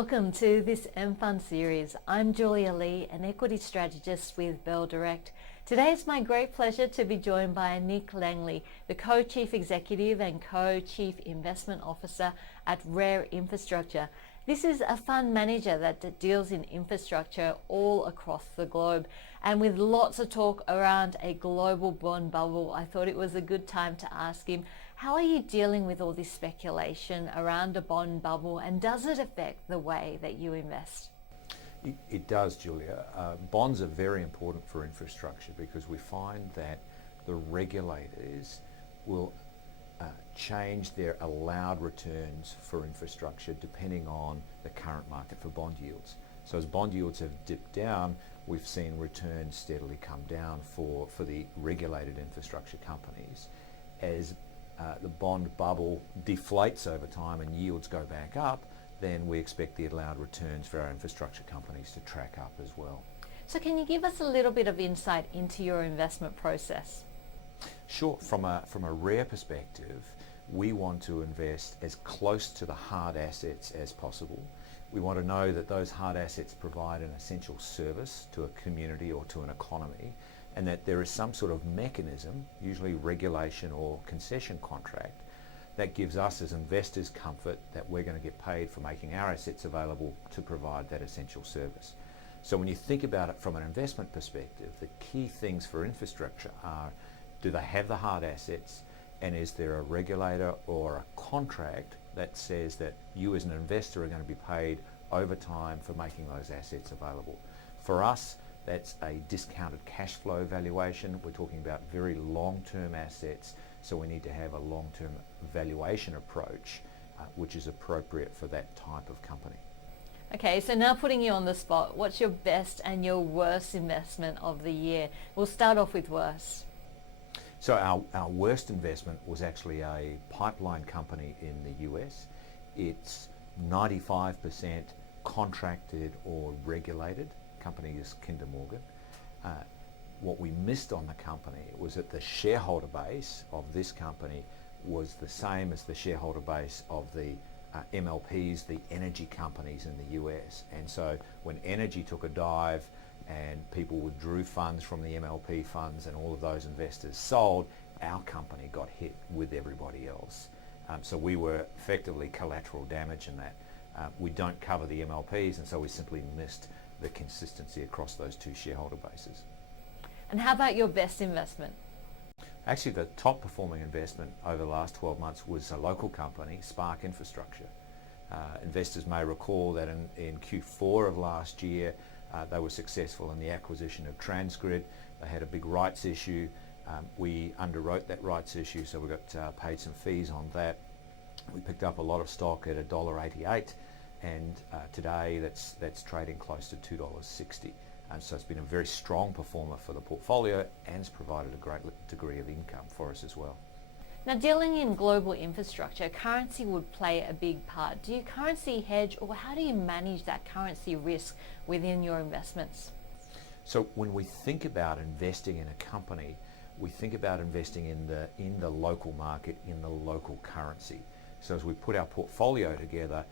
Welcome to this mFund series. I'm Julia Lee, an equity strategist with Bell Direct. Today it's my great pleasure to be joined by Nick Langley, the Co-Chief Executive and Co-Chief Investment Officer at RARE Infrastructure. This is a fund manager that deals in infrastructure all across the globe. And with lots of talk around a global bond bubble, I thought it was a good time to ask him, how are you dealing with all this speculation around a bond bubble, and does it affect the way that you invest? It does, Julia. Bonds are very important for infrastructure because we find that the regulators will change their allowed returns for infrastructure depending on the current market for bond yields. So as bond yields have dipped down, we've seen returns steadily come down for the regulated infrastructure companies. As the bond bubble deflates over time and yields go back up, then we expect the allowed returns for our infrastructure companies to track up as well. So can you give us a little bit of insight into your investment process? Sure. From a RARE perspective, we want to invest as close to the hard assets as possible. We want to know that those hard assets provide an essential service to a community or to an economy, and that there is some sort of mechanism, usually regulation or concession contract, that gives us as investors comfort that we're going to get paid for making our assets available to provide that essential service. So when you think about it from an investment perspective, the key things for infrastructure are, do they have the hard assets, and is there a regulator or a contract that says that you as an investor are going to be paid over time for making those assets available? For us, that's a discounted cash flow valuation. We're talking about very long-term assets, so we need to have a long-term valuation approach which is appropriate for that type of company. Okay, so now putting you on the spot, what's your best and your worst investment of the year? We'll start off with worst. So our worst investment was actually a pipeline company in the US. It's 95% contracted or regulated. Company is Kinder Morgan. What we missed on the company was that the shareholder base of this company was the same as the shareholder base of the MLPs, the energy companies in the US. And so when energy took a dive and people withdrew funds from the MLP funds and all of those investors sold, our company got hit with everybody else. So we were effectively collateral damage in that. We don't cover the MLPs, and so we simply missed the consistency across those two shareholder bases. And how about your best investment? Actually, the top performing investment over the last 12 months was a local company, Spark Infrastructure. Investors may recall that in Q4 of last year, they were successful in the acquisition of Transgrid. They had a big rights issue. We underwrote that rights issue, so we got paid some fees on that. We picked up a lot of stock at $1.88, and today that's trading close to $2.60. So it's been a very strong performer for the portfolio and has provided a great degree of income for us as well. Now, dealing in global infrastructure, currency would play a big part. Do you currency hedge, or how do you manage that currency risk within your investments? So when we think about investing in a company, we think about investing in the local market, in the local currency. So as we put our portfolio together,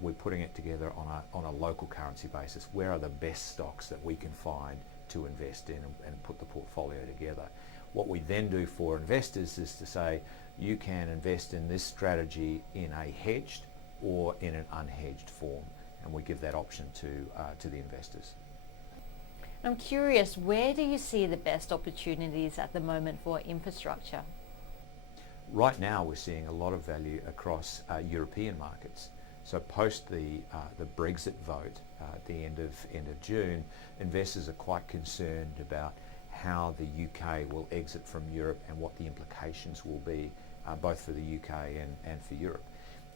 we're putting it together on a local currency basis. Where are the best stocks that we can find to invest in and put the portfolio together? What we then do for investors is to say, you can invest in this strategy in a hedged or in an unhedged form, and we give that option to the investors. I'm curious, where do you see the best opportunities at the moment for infrastructure? Right now we're seeing a lot of value across European markets. So post the Brexit vote at the end of June, investors are quite concerned about how the UK will exit from Europe and what the implications will be both for the UK and for Europe.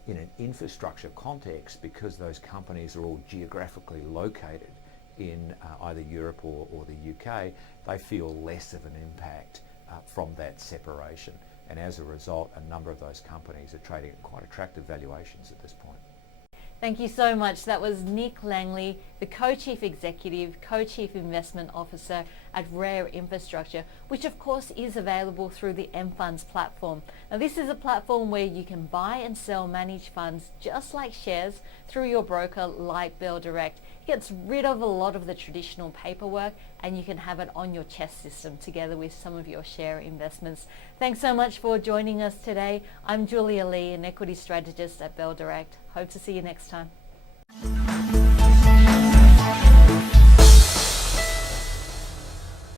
In an infrastructure context, because those companies are all geographically located in either Europe or the UK, they feel less of an impact from that separation. And as a result, a number of those companies are trading at quite attractive valuations at this point. Thank you so much. That was Nick Langley, the Co-Chief Executive, Co-Chief Investment Officer at RARE Infrastructure, which of course is available through the mFunds platform. Now this is a platform where you can buy and sell managed funds just like shares through your broker like Bell Direct. It gets rid of a lot of the traditional paperwork and you can have it on your chest system together with some of your share investments. Thanks so much for joining us today. I'm Julia Lee, an equity strategist at Bell Direct. Hope to see you next time.